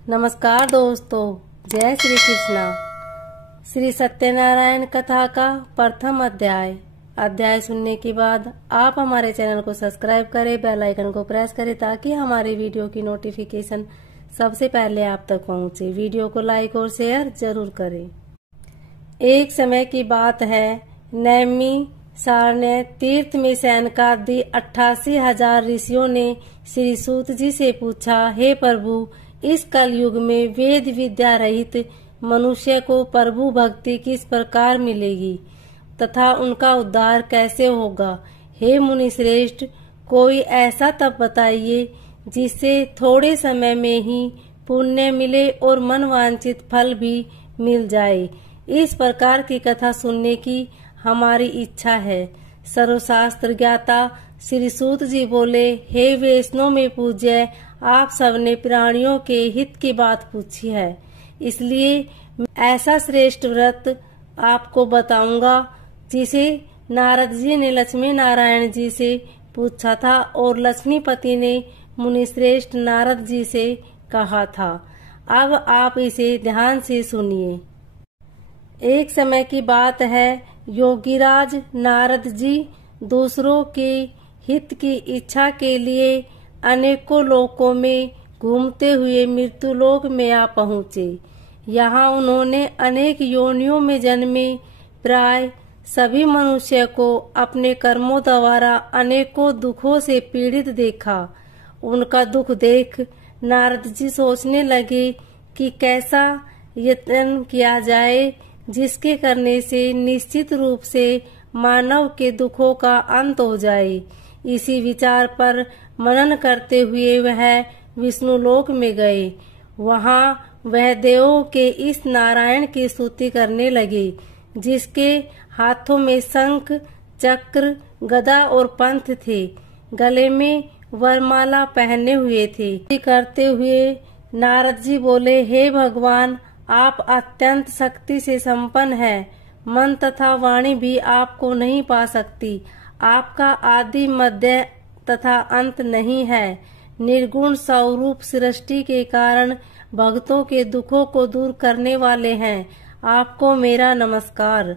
नमस्कार दोस्तों, जय श्री कृष्णा। श्री सत्यनारायण कथा का प्रथम अध्याय सुनने के बाद आप हमारे चैनल को सब्सक्राइब करें, बेल आइकन को प्रेस करें ताकि हमारी वीडियो की नोटिफिकेशन सबसे पहले आप तक पहुंचे। वीडियो को लाइक और शेयर जरूर करें। एक समय की बात है, नैमी सार ने तीर्थ में शयन का दी 88,000 ऋषियों ने श्री सूत जी से पूछा, हे प्रभु, इस कलयुग में वेद विद्या रहित मनुष्य को प्रभु भक्ति किस प्रकार मिलेगी तथा उनका उद्धार कैसे होगा। हे मुनि श्रेष्ठ, कोई ऐसा तप बताइए जिससे थोड़े समय में ही पुण्य मिले और मनवांछित फल भी मिल जाए। इस प्रकार की कथा सुनने की हमारी इच्छा है। सर्वशास्त्र ज्ञाता श्री सूत जी बोले, हे वैष्णव में पूज्य, आप सबने प्राणियों के हित की बात पूछी है, इसलिए ऐसा श्रेष्ठ व्रत आपको बताऊंगा जिसे नारद जी ने लक्ष्मी नारायण जी से पूछा था और लक्ष्मीपति ने मुनि श्रेष्ठ नारद जी से कहा था। अब आप इसे ध्यान से सुनिए। एक समय की बात है, योगीराज नारद जी दूसरों के हित की इच्छा के लिए अनेकों लोकों में घूमते हुए मृत्युलोक में आ पहुँचे। यहाँ उन्होंने अनेक योनियों में जन्मे प्राय सभी मनुष्य को अपने कर्मों द्वारा अनेकों दुखों से पीड़ित देखा। उनका दुख देख नारद जी सोचने लगे कि कैसा यत्न किया जाए जिसके करने से निश्चित रूप से मानव के दुखों का अंत हो जाए। इसी विचार पर मनन करते हुए वह विष्णु लोक में गए। वहाँ वह देवों के इस नारायण की स्तुति करने लगे, जिसके हाथों में शंख, चक्र, गदा और पंथ थे, गले में वरमाला पहने हुए थे। करते हुए नारद जी बोले, हे भगवान, आप अत्यंत शक्ति से संपन्न हैं। मन तथा वाणी भी आपको नहीं पा सकती। आपका आदि मध्य तथा अंत नहीं है। निर्गुण स्वरूप सृष्टि के कारण भक्तों के दुखों को दूर करने वाले हैं। आपको मेरा नमस्कार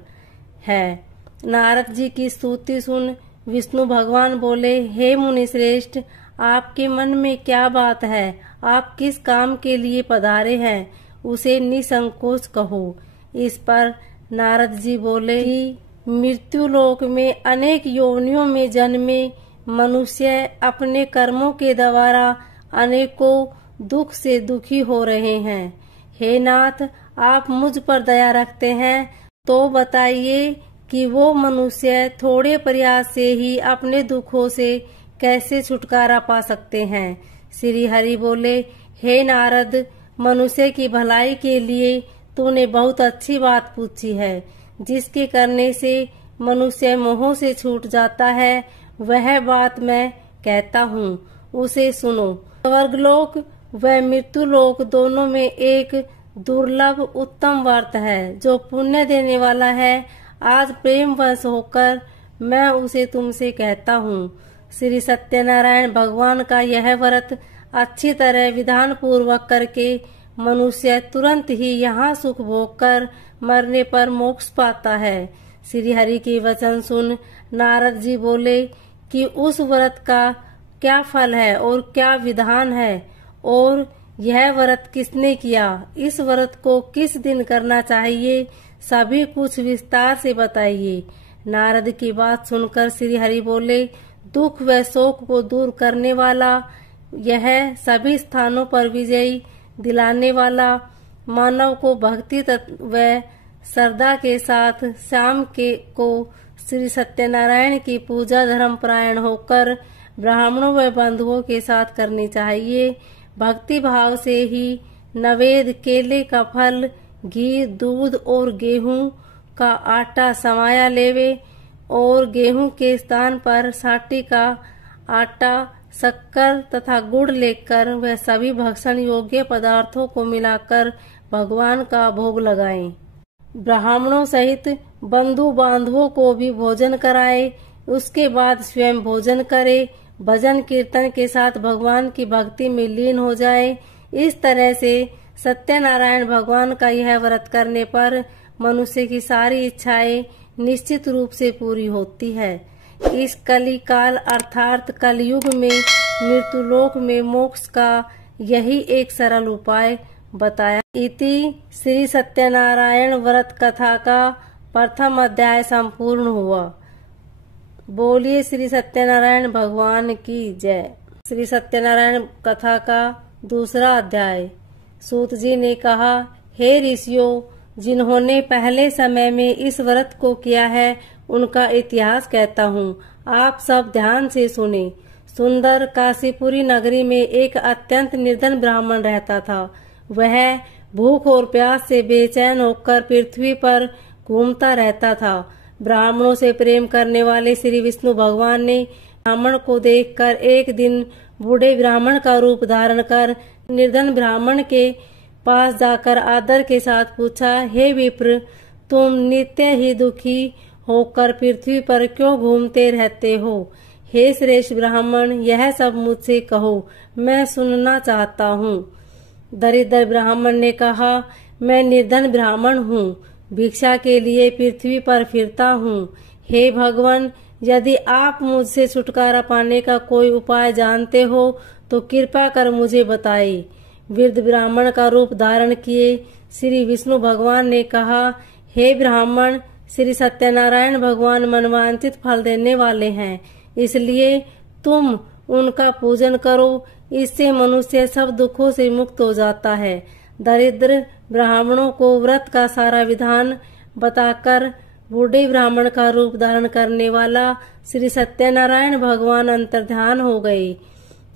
है। नारद जी की स्तुति सुन विष्णु भगवान बोले, हे मुनि श्रेष्ठ, आपके मन में क्या बात है? आप किस काम के लिए पधारे हैं, उसे निसंकोच कहो। इस पर नारद जी बोले कि मृत्यु लोक में अनेक योनियों में जन्मे मनुष्य अपने कर्मों के द्वारा अनेकों दुख से दुखी हो रहे हैं। हे नाथ, आप मुझ पर दया रखते हैं तो बताइए कि वो मनुष्य थोड़े प्रयास से ही अपने दुखों से कैसे छुटकारा पा सकते हैं। श्री हरि बोले, हे नारद, मनुष्य की भलाई के लिए तूने बहुत अच्छी बात पूछी है। जिसके करने से मनुष्य मोह से छूट जाता है, वह बात मैं कहता हूँ, उसे सुनो। स्वर्गलोक व मृत्युलोक दोनों में एक दुर्लभ उत्तम व्रत है जो पुण्य देने वाला है। आज प्रेम वश होकर मैं उसे तुमसे कहता हूँ। श्री सत्यनारायण भगवान का यह व्रत अच्छी तरह विधान पूर्वक करके मनुष्य तुरंत ही यहाँ सुख भोग कर मरने पर मोक्ष पाता है। श्री हरि के वचन सुन नारद जी बोले कि उस व्रत का क्या फल है और क्या विधान है, और यह व्रत किसने किया, इस व्रत को किस दिन करना चाहिए, सभी कुछ विस्तार से बताइए। नारद की बात सुनकर श्री हरि बोले, दुख व शोक को दूर करने वाला, यह सभी स्थानों पर विजयी दिलाने वाला, मानव को भक्ति व श्रद्धा के साथ शाम के को श्री सत्यनारायण की पूजा धर्म परायण होकर ब्राह्मणों व बंधुओं के साथ करनी चाहिए। भक्ति भाव से ही नवेद, केले का फल, घी, दूध और गेहूं का आटा समाया लेवे और गेहूं के स्थान पर साटी का आटा, शक्कर तथा गुड़ लेकर वह सभी भक्षण योग्य पदार्थों को मिलाकर भगवान का भोग लगाएं। ब्राह्मणों सहित बंधु बांधवों को भी भोजन कराए। उसके बाद स्वयं भोजन करे, भजन कीर्तन के साथ भगवान की भक्ति में लीन हो जाए। इस तरह से सत्यनारायण भगवान का यह व्रत करने पर मनुष्य की सारी इच्छाएं निश्चित रूप से पूरी होती है। इस कली काल अर्थात कलयुग में मृत्युलोक में मोक्ष का यही एक सरल उपाय बताया। इति श्री सत्यनारायण व्रत कथा का प्रथम अध्याय संपूर्ण हुआ। बोलिए श्री सत्यनारायण भगवान की जय। श्री सत्यनारायण कथा का दूसरा अध्याय। सूत जी ने कहा, हे ऋषियों, जिन्होंने पहले समय में इस व्रत को किया है उनका इतिहास कहता हूँ, आप सब ध्यान से सुने। सुंदर काशीपुरी नगरी में एक अत्यंत निर्धन ब्राह्मण रहता था। वह भूख और प्यास से बेचैन होकर पृथ्वी पर घूमता रहता था। ब्राह्मणों से प्रेम करने वाले श्री विष्णु भगवान ने ब्राह्मण को देखकर एक दिन बूढ़े ब्राह्मण का रूप धारण कर निर्धन ब्राह्मण के पास जाकर आदर के साथ पूछा, हे विप्र, तुम नित्य ही दुखी होकर पृथ्वी पर क्यों घूमते रहते हो? हे श्रेष्ठ ब्राह्मण, यह सब मुझसे कहो, मैं सुनना चाहता हूँ। दरिद्र ब्राह्मण ने कहा, मैं निर्धन ब्राह्मण हूँ, भिक्षा के लिए पृथ्वी पर फिरता हूँ। हे भगवान, यदि आप मुझसे छुटकारा पाने का कोई उपाय जानते हो तो कृपा कर मुझे बताइए। वृद्ध ब्राह्मण का रूप धारण किए श्री विष्णु भगवान ने कहा, हे ब्राह्मण, श्री सत्यनारायण भगवान मनवांचित फल देने वाले हैं, इसलिए तुम उनका पूजन करो। इससे मनुष्य सब दुखों से मुक्त हो जाता है। दरिद्र ब्राह्मणों को व्रत का सारा विधान बताकर बूढ़े ब्राह्मण का रूप धारण करने वाला श्री सत्यनारायण भगवान अंतर्ध्यान हो गए।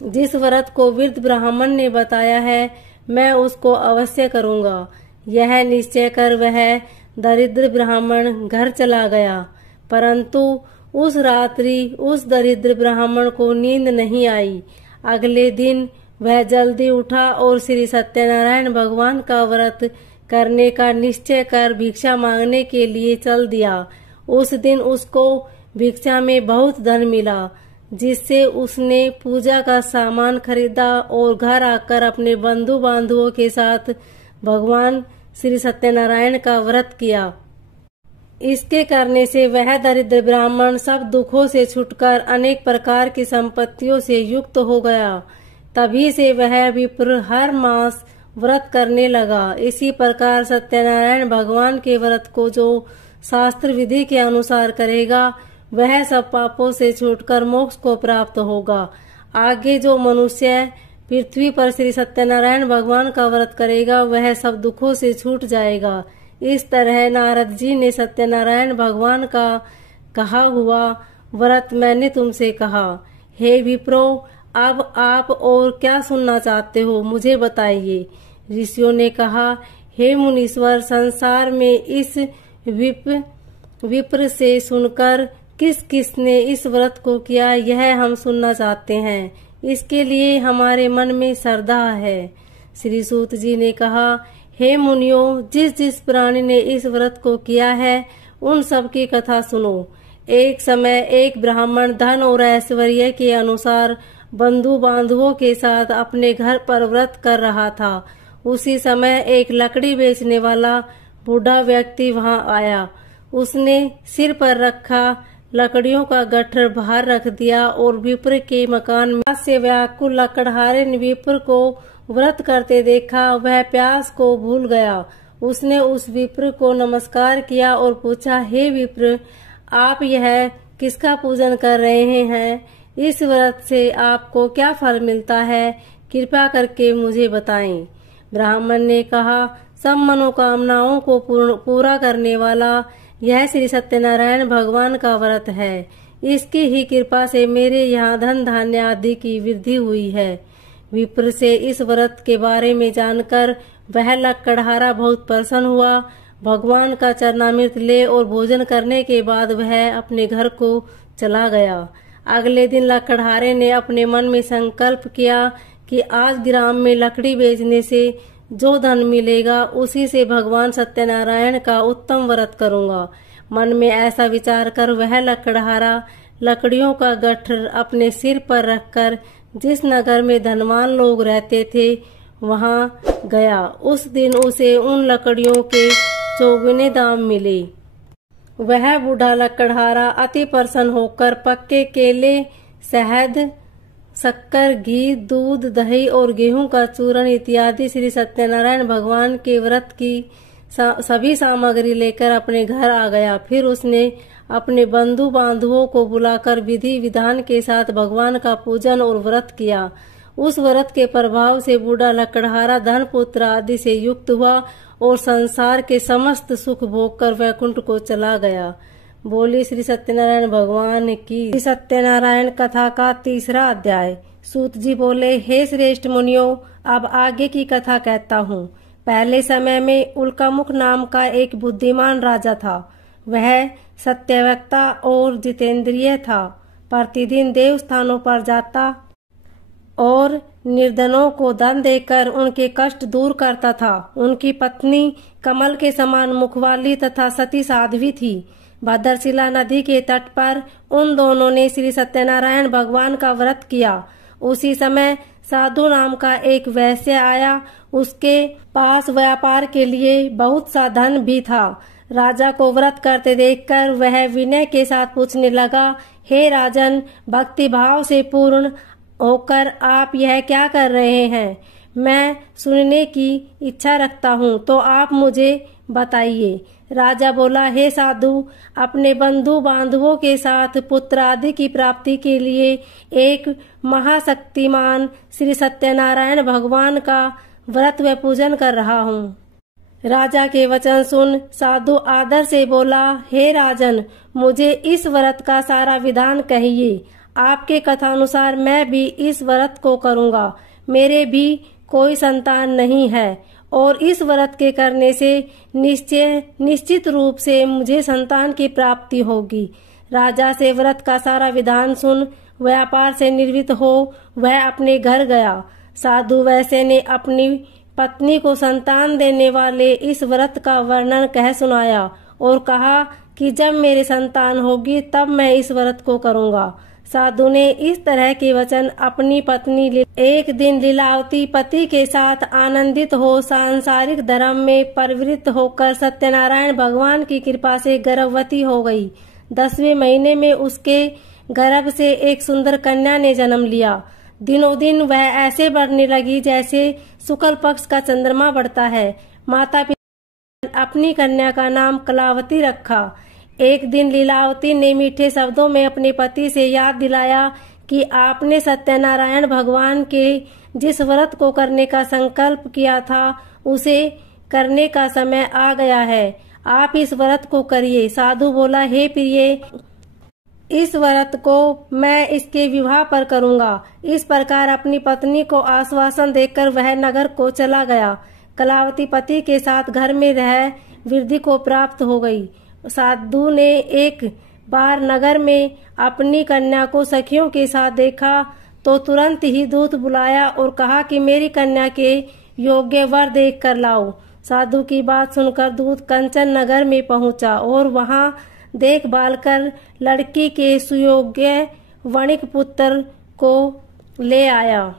जिस व्रत को वृद्ध ब्राह्मण ने बताया है, मैं उसको अवश्य करूँगा, यह निश्चय कर वह दरिद्र ब्राह्मण घर चला गया। परंतु उस रात्रि उस दरिद्र ब्राह्मण को नींद नहीं आई। अगले दिन वह जल्दी उठा और श्री सत्यनारायण भगवान का व्रत करने का निश्चय कर भिक्षा मांगने के लिए चल दिया। उस दिन उसको भिक्षा में बहुत धन मिला, जिससे उसने पूजा का सामान खरीदा और घर आकर अपने बंधु बांधवों के साथ भगवान श्री सत्यनारायण का व्रत किया। इसके करने से वह दरिद्र ब्राह्मण सब दुखों से छुटकर अनेक प्रकार की संपत्तियों से युक्त हो गया। तभी से वह विप्र हर मास व्रत करने लगा। इसी प्रकार सत्यनारायण भगवान के व्रत को जो शास्त्र विधि के अनुसार करेगा, वह सब पापों से छूटकर मोक्ष को प्राप्त होगा। आगे जो मनुष्य पृथ्वी पर श्री सत्यनारायण भगवान का व्रत करेगा, वह सब दुखों से छूट जाएगा। इस तरह नारद जी ने सत्यनारायण भगवान का कहा हुआ व्रत मैंने तुमसे कहा। हे विप्रो, अब आप और क्या सुनना चाहते हो, मुझे बताइए। ऋषियों ने कहा, हे मुनीश्वर, संसार में इस विप्र से सुनकर किस किस ने इस व्रत को किया, यह हम सुनना चाहते हैं। इसके लिए हमारे मन में श्रद्धा है। श्री सूत जी ने कहा, हे मुनियों, जिस जिस प्राणी ने इस व्रत को किया है, उन सब की कथा सुनो। एक समय एक ब्राह्मण धन और ऐश्वर्य के अनुसार बंधु बांधवों के साथ अपने घर पर व्रत कर रहा था। उसी समय एक लकड़ी बेचने वाला बूढ़ा व्यक्ति वहां आया। उसने सिर पर रखा लकड़ियों का गट्ठर बाहर रख दिया और विप्र के मकान में से व्याकुल लकड़हारे ने विप्र को व्रत करते देखा। वह प्यास को भूल गया। उसने उस विप्र को नमस्कार किया और पूछा, हे विप्र, आप यह किसका पूजन कर रहे हैं? इस व्रत से आपको क्या फल मिलता है? कृपा करके मुझे बताएं। ब्राह्मण ने कहा, सब मनोकामनाओं को पूरा करने वाला यह श्री सत्यनारायण भगवान का व्रत है। इसकी ही कृपा से मेरे यहाँ धन धान्य आदि की वृद्धि हुई है। विप्र से इस व्रत के बारे में जानकर वह लकड़हारा बहुत प्रसन्न हुआ। भगवान का चरणामृत ले और भोजन करने के बाद वह अपने घर को चला गया। अगले दिन लकड़हारे ने अपने मन में संकल्प किया कि आज ग्राम में लकड़ी बेचने से जो धन मिलेगा, उसी से भगवान सत्यनारायण का उत्तम व्रत करूंगा। मन में ऐसा विचार कर वह लकड़हारा लकड़ियों का गट्ठर अपने सिर पर रखकर जिस नगर में धनवान लोग रहते थे, वहाँ गया। उस दिन उसे उन लकड़ियों के 4 दाम मिले। वह बूढ़ा लकड़हारा अति प्रसन्न होकर पक्के केले, शहद, शक्कर, घी, दूध, दही और गेहूं का चूर्ण इत्यादि श्री सत्यनारायण भगवान के व्रत की सभी सामग्री लेकर अपने घर आ गया। फिर उसने अपने बंधु बांधवों को बुलाकर विधि विधान के साथ भगवान का पूजन और व्रत किया। उस व्रत के प्रभाव से बूढ़ा लकड़हारा धन पुत्र आदि से युक्त हुआ और संसार के समस्त सुख भोगकर वैकुंठ को चला गया। बोली श्री सत्यनारायण भगवान की। श्री सत्यनारायण कथा का 3रा अध्याय। सूत जी बोले, हे श्रेष्ठ मुनियों, अब आगे की कथा कहता हूँ। पहले समय में उल्कामुख नाम का एक बुद्धिमान राजा था। वह सत्यवक्ता और जितेंद्रिय था। प्रतिदिन देवस्थानों पर जाता और निर्धनों को धन देकर उनके कष्ट दूर करता था। उनकी पत्नी कमल के समान मुख वाली तथा सती साध्वी थी। भद्रशिला नदी के तट पर उन दोनों ने श्री सत्यनारायण भगवान का व्रत किया। उसी समय साधु नाम का एक वैश्य आया। उसके पास व्यापार के लिए बहुत सा धन भी था। राजा को व्रत करते देखकर वह विनय के साथ पूछने लगा, हे राजन, भक्ति भाव से पूर्ण होकर आप यह क्या कर रहे हैं? मैं सुनने की इच्छा रखता हूँ, तो आप मुझे बताइए। राजा बोला, हे साधु, अपने बंधु बांधवों के साथ पुत्र आदि की प्राप्ति के लिए एक महाशक्तिमान श्री सत्यनारायण भगवान का व्रत व पूजन कर रहा हूँ। राजा के वचन सुन साधु आदर से बोला, हे राजन, मुझे इस व्रत का सारा विधान कहिए। आपके कथानुसार मैं भी इस व्रत को करूँगा। मेरे भी कोई संतान नहीं है और इस व्रत के करने से निश्चित रूप से मुझे संतान की प्राप्ति होगी। राजा से व्रत का सारा विधान सुन व्यापार से निर्वृत्त हो वह अपने घर गया। साधु वैश्य ने अपनी पत्नी को संतान देने वाले इस व्रत का वर्णन कह सुनाया और कहा कि जब मेरे संतान होगी तब मैं इस व्रत को करूँगा। साधु ने इस तरह के वचन अपनी पत्नी एक दिन लीलावती पति के साथ आनंदित हो सांसारिक धर्म में प्रवृत्त होकर सत्यनारायण भगवान की कृपा से गर्भवती हो गई। 10वें महीने में उसके गर्भ से एक सुंदर कन्या ने जन्म लिया। दिनों दिन वह ऐसे बढ़ने लगी जैसे शुक्ल पक्ष का चंद्रमा बढ़ता है। माता पिता ने अपनी कन्या का नाम कलावती रखा। एक दिन लीलावती ने मीठे शब्दों में अपने पति से याद दिलाया कि आपने सत्यनारायण भगवान के जिस व्रत को करने का संकल्प किया था उसे करने का समय आ गया है। आप इस व्रत को करिए। साधु बोला, हे प्रिय, इस व्रत को मैं इसके विवाह पर करूँगा। इस प्रकार अपनी पत्नी को आश्वासन देकर वह नगर को चला गया। कलावती पति के साथ घर में रह वृद्धि को प्राप्त हो गई। साधु ने एक बार नगर में अपनी कन्या को सखियों के साथ देखा तो तुरंत ही दूत बुलाया और कहा कि मेरी कन्या के योग्य वर देख कर लाओ। साधु की बात सुनकर दूत कंचन नगर में पहुंचा और वहां देखभाल कर लड़की के सुयोग्य वणिक पुत्र को ले आया।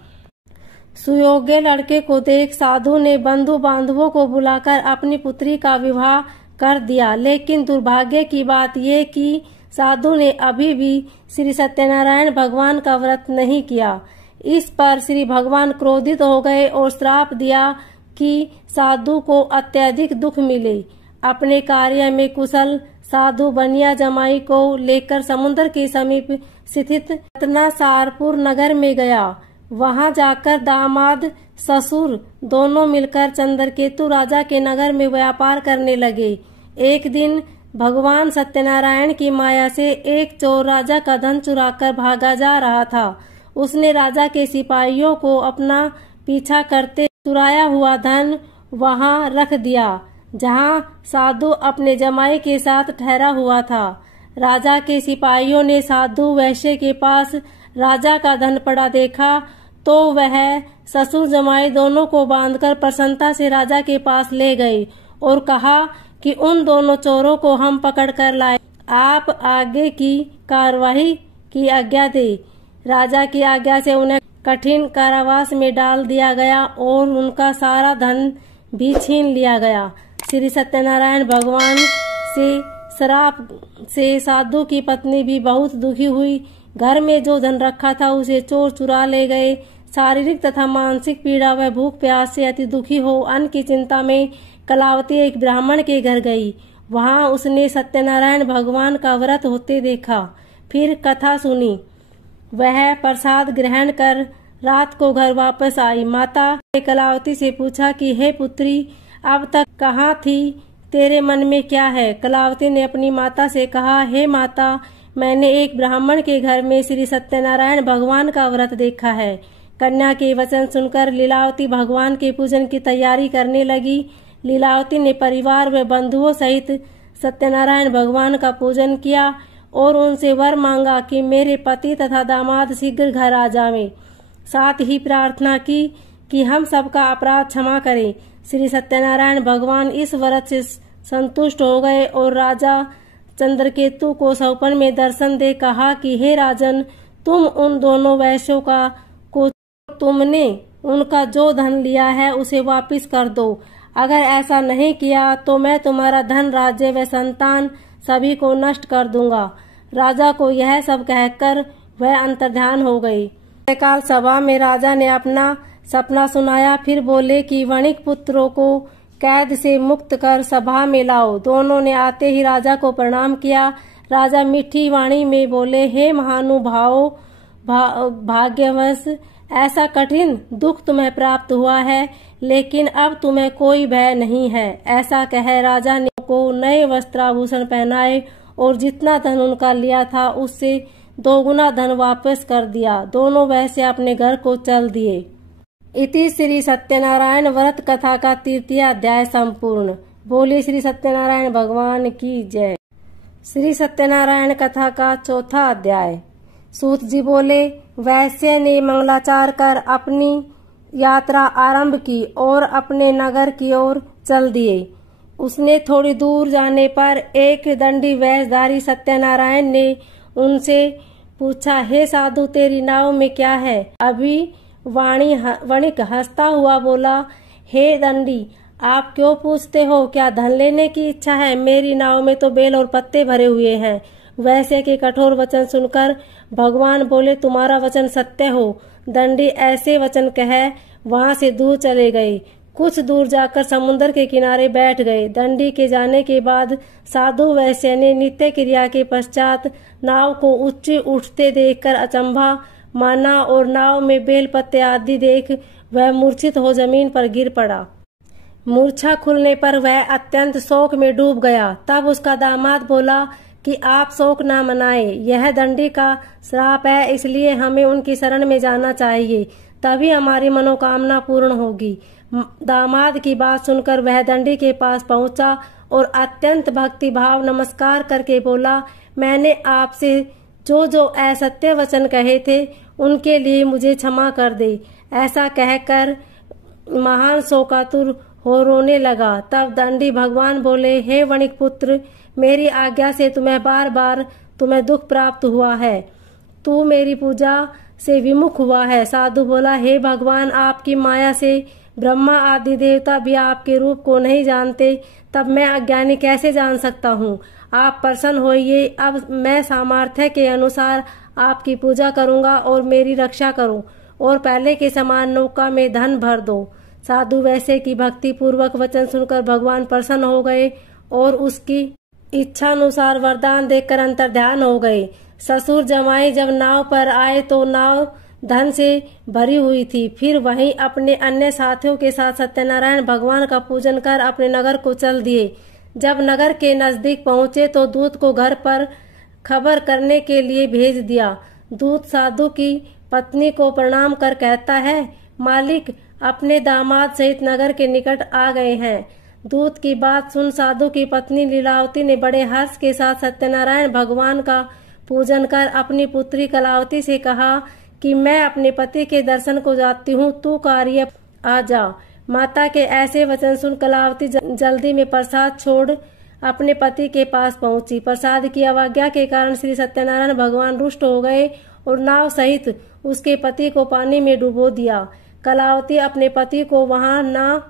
सुयोग्य लड़के को देख साधु ने बंधु बांधवों को बुलाकर अपनी पुत्री का विवाह कर दिया। लेकिन दुर्भाग्य की बात ये कि साधु ने अभी भी श्री सत्यनारायण भगवान का व्रत नहीं किया। इस पर श्री भगवान क्रोधित हो गए और श्राप दिया कि साधु को अत्यधिक दुख मिले। अपने कार्य में कुशल साधु बनिया जमाई को लेकर समुद्र के समीप स्थित रत्नासारपुर नगर में गया। वहां जाकर दामाद ससुर दोनों मिलकर चंद्रकेतु राजा के नगर में व्यापार करने लगे। एक दिन भगवान सत्यनारायण की माया से एक चोर राजा का धन चुराकर भागा जा रहा था। उसने राजा के सिपाहियों को अपना पीछा करते चुराया हुआ धन वहां रख दिया जहां साधु अपने जमाई के साथ ठहरा हुआ था। राजा के सिपाहियों ने साधु वैश्य के पास राजा का धन पड़ा देखा तो वह ससुर जमाई दोनों को बांधकर प्रसन्नता से राजा के पास ले गए और कहा कि उन दोनों चोरों को हम पकड़ कर लाए। आप आगे की कार्यवाही की आज्ञा दे। राजा की आज्ञा से उन्हें कठिन कारावास में डाल दिया गया और उनका सारा धन भी छीन लिया गया। श्री सत्यनारायण भगवान से श्राप से साधु की पत्नी भी बहुत दुखी हुई। घर में जो धन रखा था उसे चोर चुरा ले गए। शारीरिक तथा मानसिक पीड़ा व भूख प्यास से अति दुखी हो अन्न की चिंता में कलावती एक ब्राह्मण के घर गई। वहां उसने सत्यनारायण भगवान का व्रत होते देखा। फिर कथा सुनी। वह प्रसाद ग्रहण कर रात को घर वापस आई। माता ने कलावती से पूछा कि हे पुत्री, अब तक कहाँ थी? तेरे मन में क्या है? कलावती ने अपनी माता से कहा, हे माता, मैंने एक ब्राह्मण के घर में श्री सत्यनारायण भगवान का व्रत देखा है। कन्या के वचन सुनकर लीलावती भगवान के पूजन की तैयारी करने लगी। लीलावती ने परिवार व बंधुओं सहित सत्यनारायण भगवान का पूजन किया और उनसे वर मांगा कि मेरे पति तथा दामाद शीघ्र घर आ जावें। साथ ही प्रार्थना की कि हम सबका अपराध क्षमा करें। श्री सत्यनारायण भगवान इस व्रत से संतुष्ट हो गए और राजा चंद्रकेतु को स्वप्न में दर्शन दे कहा कि हे राजन, तुम उन दोनों वैश्यों को तुमने उनका जो धन लिया है उसे वापस कर दो। अगर ऐसा नहीं किया तो मैं तुम्हारा धन, राज्य व संतान सभी को नष्ट कर दूंगा। राजा को यह सब कहकर वह अंतर्ध्यान हो गई। काल सभा में राजा ने अपना सपना सुनाया। फिर बोले कि वणिक पुत्रों को कैद से मुक्त कर सभा में लाओ। दोनों ने आते ही राजा को प्रणाम किया। राजा मीठी वाणी में बोले, हे महानुभावों, भाग्यवश ऐसा कठिन दुख तुम्हें प्राप्त हुआ है, लेकिन अब तुम्हें कोई भय नहीं है। ऐसा कह राजा ने को नए वस्त्राभूषण पहनाए और जितना धन उनका लिया था उससे 2 गुना धन वापस कर दिया। दोनों वैसे अपने घर को चल दिए। इति श्री सत्यनारायण व्रत कथा का 3य अध्याय संपूर्ण। बोले श्री सत्यनारायण भगवान की जय। श्री सत्यनारायण कथा का 4था अध्याय। सूत जी बोले, वैश्य ने मंगलाचार कर अपनी यात्रा आरंभ की और अपने नगर की ओर चल दिए। उसने थोड़ी दूर जाने पर एक दंडी वेशधारी सत्यनारायण ने उनसे पूछा, हे साधु, तेरी नाव में क्या है? अभी वणिक हंसता हुआ बोला, हे दंडी, आप क्यों पूछते हो? क्या धन लेने की इच्छा है? मेरी नाव में तो बेल और पत्ते भरे हुए हैं। वैश्य के कठोर वचन सुनकर भगवान बोले, तुम्हारा वचन सत्य हो। दंडी ऐसे वचन कह वहां से दूर चले गए। कुछ दूर जाकर समुद्र के किनारे बैठ गए। दंडी के जाने के बाद साधु वैश्य ने नित्य क्रिया के पश्चात नाव को ऊंचे उठते देखकर अचंभा माना और नाव में बेल पत्ते आदि देख वह मूर्छित हो जमीन पर गिर पड़ा। मूर्छा खुलने पर वह अत्यंत शोक में डूब गया। तब उसका दामाद बोला कि आप शोक न मनाए, यह दंडी का श्राप है, इसलिए हमें उनकी शरण में जाना चाहिए, तभी हमारी मनोकामना पूर्ण होगी। दामाद की बात सुनकर वह दंडी के पास पहुंचा और अत्यंत भक्ति भाव नमस्कार करके बोला, मैंने आपसे जो जो असत्य वचन कहे थे उनके लिए मुझे क्षमा कर दे। ऐसा कहकर महान शोकातुर हो रोने लगा। तब दंडी भगवान बोले, हे वणिक पुत्र, मेरी आज्ञा से तुम्हें दुख प्राप्त हुआ है। तू मेरी पूजा से विमुख हुआ है। साधु बोला, हे भगवान, आपकी माया से ब्रह्मा आदि देवता भी आपके रूप को नहीं जानते, तब मैं अज्ञानी कैसे जान सकता हूँ? आप प्रसन्न होइए। अब मैं सामर्थ्य के अनुसार आपकी पूजा करूँगा और मेरी रक्षा करूँ और पहले के समान नौका में धन भर दो। साधु वैश्य की भक्ति पूर्वक वचन सुनकर भगवान प्रसन्न हो गए और उसकी इच्छानुसार वरदान देकर अंतर्ध्यान हो गए। ससुर जमाई जब नाव पर आए तो नाव धन से भरी हुई थी। फिर वहीं अपने अन्य साथियों के साथ सत्यनारायण भगवान का पूजन कर अपने नगर को चल दिए। जब नगर के नजदीक पहुंचे तो दूत को घर पर खबर करने के लिए भेज दिया। दूत साधु की पत्नी को प्रणाम कर कहता है, मालिक अपने दामाद सहित नगर के निकट आ गए हैं। दूत की बात सुन साधु की पत्नी लीलावती ने बड़े हर्ष के साथ सत्यनारायण भगवान का पूजन कर अपनी पुत्री कलावती से कहा कि मैं अपने पति के दर्शन को जाती हूँ, तू कार्य आ जा। माता के ऐसे वचन सुन कलावती जल्दी में प्रसाद छोड़ अपने पति के पास पहुंची। प्रसाद की अवज्ञा के कारण श्री सत्यनारायण भगवान रुष्ट हो गए और नाव सहित उसके पति को पानी में डुबो दिया। कलावती अपने पति को वहां न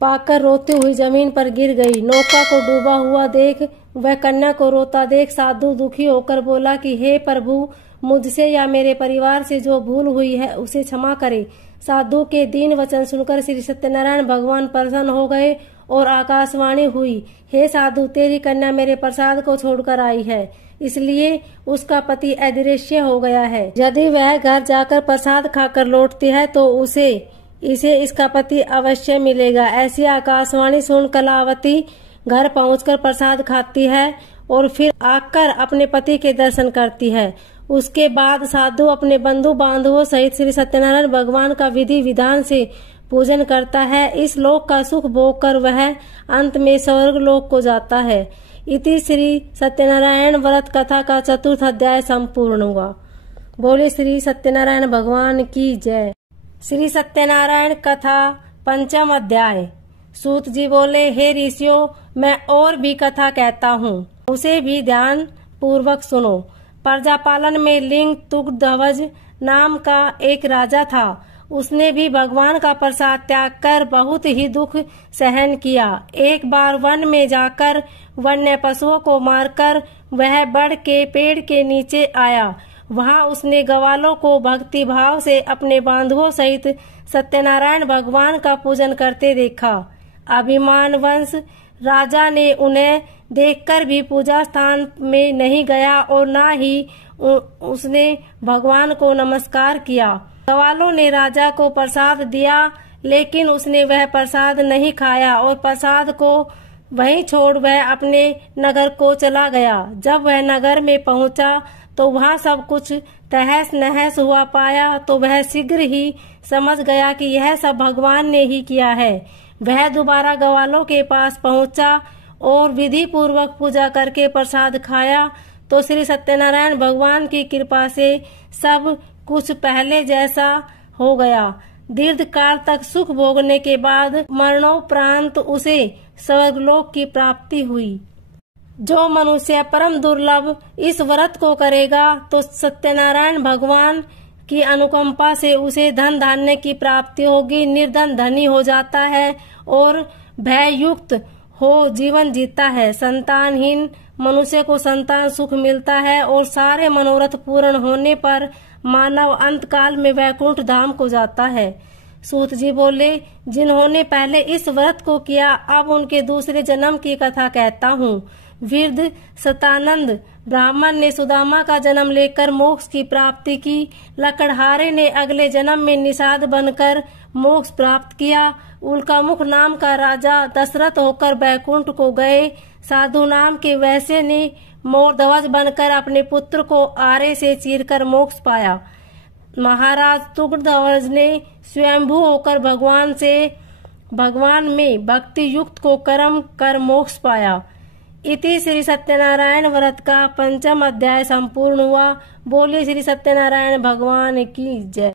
पाकर रोती हुई जमीन पर गिर गई। नौका को डूबा हुआ देख वह कन्या को रोता देख साधु दुखी होकर बोला कि हे प्रभु, मुझसे या मेरे परिवार से जो भूल हुई है उसे क्षमा करे। साधु के दीन वचन सुनकर श्री सत्यनारायण भगवान प्रसन्न हो गए और आकाशवाणी हुई, हे साधु, तेरी कन्या मेरे प्रसाद को छोड़कर आई है, इसलिए उसका पति अदृश्य हो गया है। यदि वह घर जाकर प्रसाद खाकर लौटती है तो इसे इसका पति अवश्य मिलेगा। ऐसी आकाशवाणी सुन कलावती घर पहुंचकर प्रसाद खाती है और फिर आकर अपने पति के दर्शन करती है। उसके बाद साधु अपने बंधु बांधवों सहित श्री सत्यनारायण भगवान का विधि विधान से पूजन करता है। इस लोक का सुख भोग कर वह अंत में स्वर्ग लोक को जाता है। इति श्री सत्यनारायण व्रत कथा का चतुर्थ अध्याय संपूर्ण हुआ। बोले श्री सत्यनारायण भगवान की जय। श्री सत्यनारायण कथा पंचम अध्याय। सूत जी बोले, हे ऋषियों, मैं और भी कथा कहता हूँ, उसे भी ध्यान पूर्वक सुनो। प्रजापालन में लिंग तुगध्वज नाम का एक राजा था। उसने भी भगवान का प्रसाद त्याग कर बहुत ही दुख सहन किया। एक बार वन में जाकर वन्य पशुओं को मारकर वह बड़ के पेड़ के नीचे आया। वहां उसने ग्वालों को भक्ति भाव से अपने बांधवों सहित सत्यनारायण भगवान का पूजन करते देखा। अभिमानवश राजा ने उन्हें देखकर भी पूजा स्थान में नहीं गया और न ही उसने भगवान को नमस्कार किया। ग्वालों ने राजा को प्रसाद दिया, लेकिन उसने वह प्रसाद नहीं खाया और प्रसाद को वहीं छोड़ वह अपने नगर को चला गया। जब वह नगर में पहुंचा तो वहां सब कुछ तहस नहस हुआ पाया तो वह शीघ्र ही समझ गया कि यह सब भगवान ने ही किया है। वह दोबारा ग्वालों के पास पहुंचा और विधि पूर्वक पूजा करके प्रसाद खाया तो श्री सत्यनारायण भगवान की कृपा से सब कुछ पहले जैसा हो गया। दीर्घ काल तक सुख भोगने के बाद मरणोपरांत उसे स्वर्गलोक की प्राप्ति हुई। जो मनुष्य परम दुर्लभ इस व्रत को करेगा तो सत्यनारायण भगवान की अनुकंपा से उसे धन धान्य की प्राप्ति होगी। निर्धन धनी हो जाता है और भय युक्त हो जीवन जीता है। संतानहीन मनुष्य को संतान सुख मिलता है और सारे मनोरथ पूर्ण होने पर मानव अंत काल में वैकुंठ धाम को जाता है। सूत जी बोले, जिन्होंने पहले इस व्रत को किया अब उनके दूसरे जन्म की कथा कहता हूँ। वृद्ध सतानंद ब्राह्मण ने सुदामा का जन्म लेकर मोक्ष की प्राप्ति की। लकड़हारे ने अगले जन्म में निषाद बनकर मोक्ष प्राप्त किया। उल्कामुख नाम का राजा दशरथ होकर बैकुंठ को गए। साधु नाम के वैश्य ने मोरध्वज बनकर अपने पुत्र को आरे से चीरकर मोक्ष पाया। महाराज तुगध्वज ने स्वयंभू होकर भगवान में भक्ति युक्त को कर्म कर मोक्ष पाया। इति श्री सत्यनारायण व्रत का पंचम अध्याय संपूर्ण हुआ। बोलिए श्री सत्यनारायण भगवान की जय।